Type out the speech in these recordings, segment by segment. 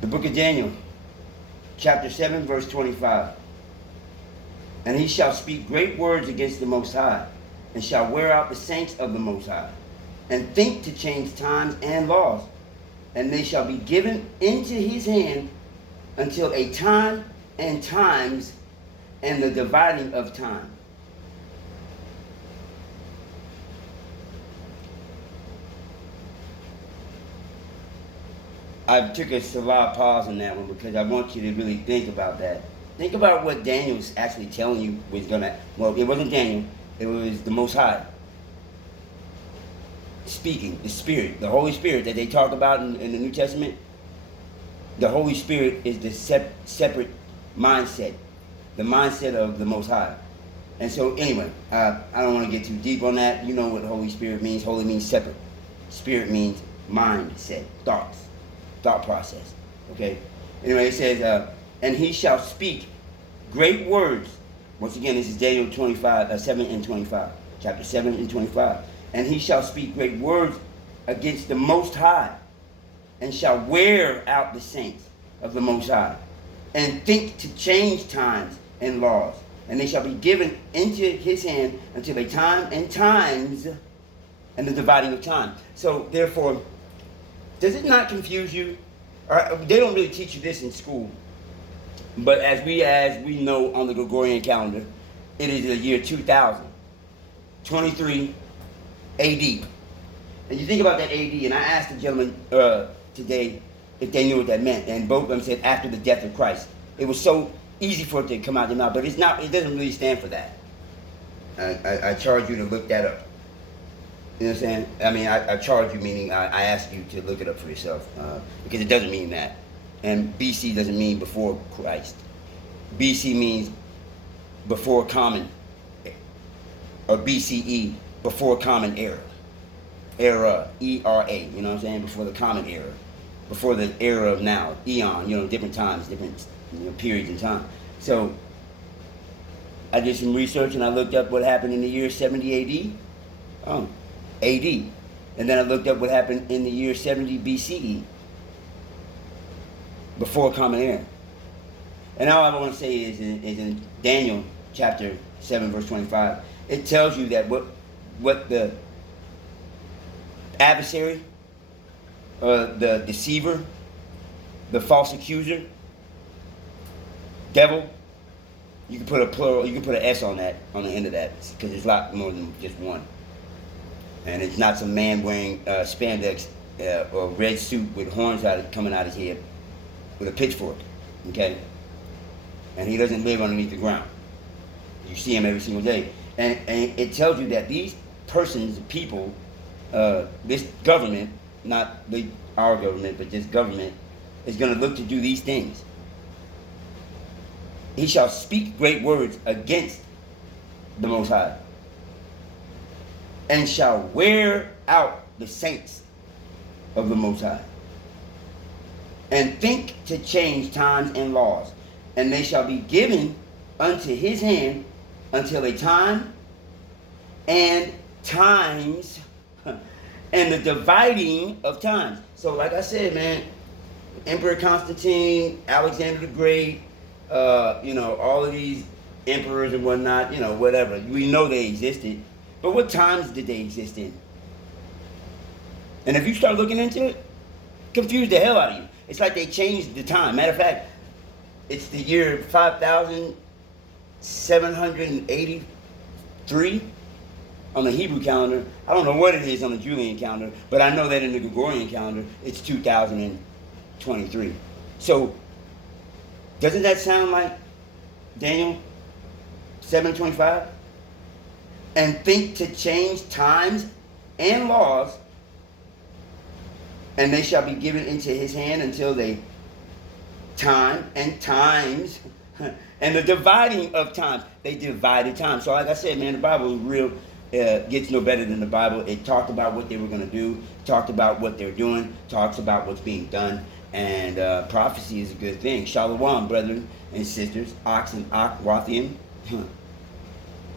The book of Daniel, chapter 7, verse 25. And he shall speak great words against the Most High, and shall wear out the saints of the Most High, and think to change times and laws, and they shall be given into his hand until a time and times and the dividing of time. I took a Salah pause on that one because I want you to really think about that. Think about what Daniel's actually telling you was gonna. Well, it wasn't Daniel; it was the Most High speaking. The Spirit, the Holy Spirit that they talk about in the New Testament. The Holy Spirit is the separate mindset, the mindset of the Most High. And so, anyway, I don't want to get too deep on that. You know what Holy Spirit means. Holy means separate. Spirit means mindset, thoughts. Thought process. Okay? Anyway, it says, and he shall speak great words. Once again, this is Daniel 7 and 25. Chapter 7 and 25. And he shall speak great words against the Most High, and shall wear out the saints of the Most High, and think to change times and laws. And they shall be given into his hand until a time and times and the dividing of time. So, therefore, does it not confuse you? They don't really teach you this in school. But as we know on the Gregorian calendar, it is the year 2023 AD. And you think about that AD, and I asked the gentleman today if they knew what that meant, and both of them said after the death of Christ. It was so easy for it to come out of their mouth, but it's not. It doesn't really stand for that. I charge you to look that up. You know what I'm saying? I mean, I charge you, meaning I ask you to look it up for yourself, because it doesn't mean that. And BC doesn't mean before Christ. BC means before common, or BCE, before common era. Era, E-R-A, you know what I'm saying? Before the common era. Before the era of now, eon, different times, different periods in time. So, I did some research and I looked up what happened in the year 70 AD. AD. And then I looked up what happened in the year 70 BCE, before Common Era. And all I want to say is in Daniel chapter 7 verse 25, it tells you that what the adversary, the deceiver, the false accuser, devil, you can put a plural, you can put an S on that, on the end of that, because there's a lot more than just one. And it's not some man wearing spandex or red suit with horns coming out his head with a pitchfork, okay? And he doesn't live underneath the ground. You see him every single day. And it tells you that these persons, people, this government, not our government, but this government, is going to look to do these things. He shall speak great words against the Most High, and shall wear out the saints of the Most High, and think to change times and laws, and they shall be given unto his hand until a time and times and the dividing of times. So like I said, man, Emperor Constantine, Alexander the Great, all of these emperors and whatnot, whatever. We know they existed. But what times did they exist in? And if you start looking into it, confuse the hell out of you. It's like they changed the time. Matter of fact, it's the year 5783 on the Hebrew calendar. I don't know what it is on the Julian calendar, but I know that in the Gregorian calendar, it's 2023. So, doesn't that sound like Daniel 7:25? And think to change times and laws, and they shall be given into his hand until they time and times and the dividing of times. They divided time. So like I said, man, the Bible is real. Gets no better than the Bible. It talked about what they were going to do, talked about what they're doing, talks about what's being done, and prophecy is a good thing. Shalom, brethren and sisters, Ox and Ak, Wathian,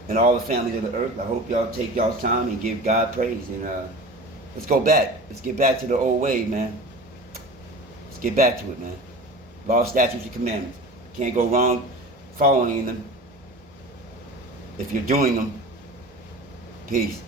and all the families of the earth. I hope y'all take y'all's time and give God praise. And let's go back. Let's get back to the old way, man. Let's get back to it, man. Law, statutes, and commandments. Can't go wrong following them. If you're doing them, peace.